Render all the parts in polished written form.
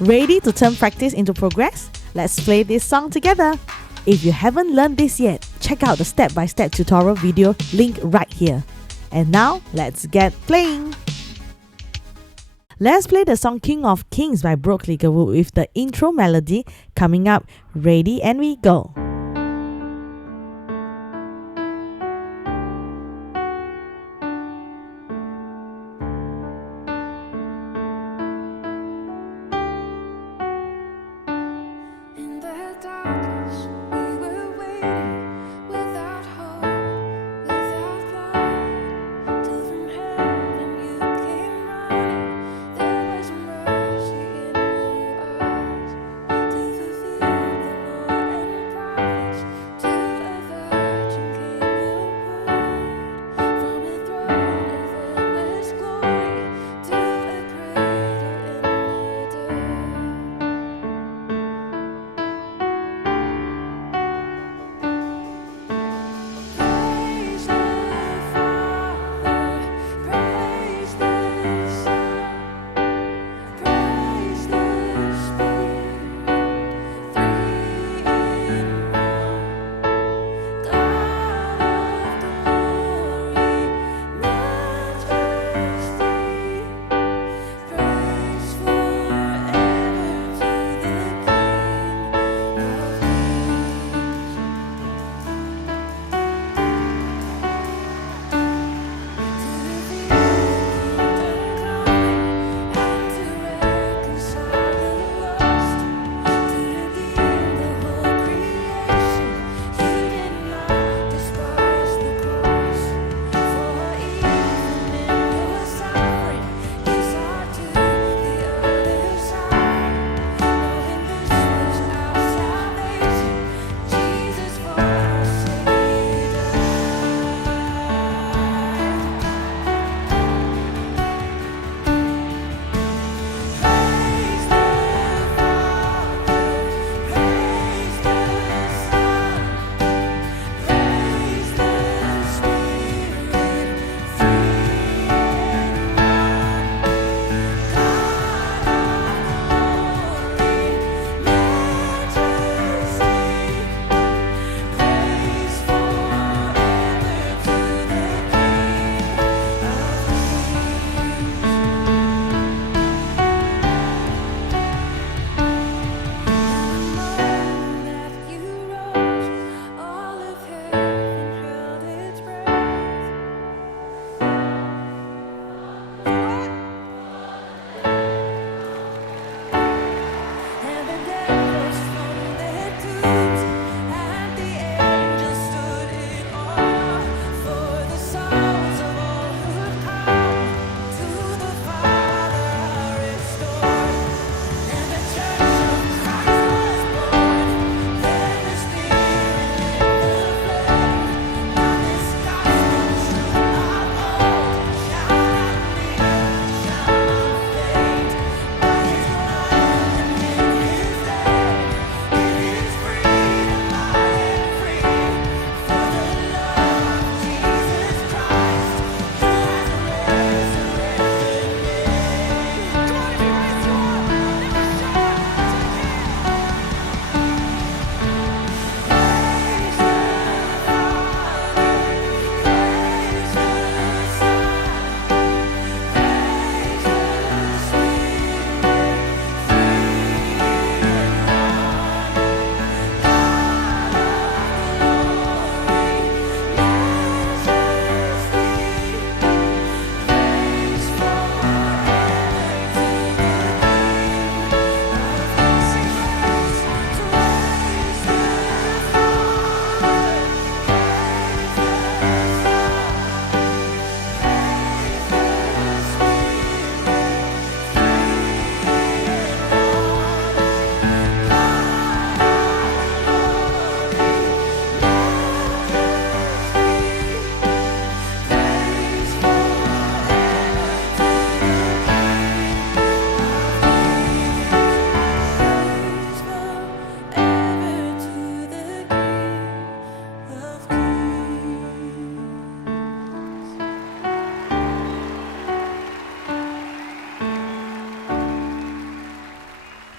Ready to turn practice into progress? Let's play this song together. If you haven't learned this yet, check out the step-by-step tutorial video link right here. And now, let's get playing! Let's play the song King of Kings by Brooke Ligertwood with the intro melody coming up. Ready and we go!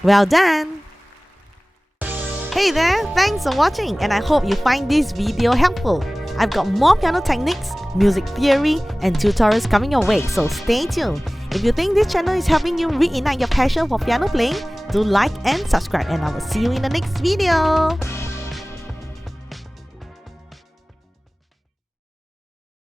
Well done! Hey there, thanks for watching and I hope you find this video helpful. I've got more piano techniques, music theory and tutorials coming your way, so stay tuned. If you think this channel is helping you reignite your passion for piano playing, do like and subscribe and I will see you in the next video.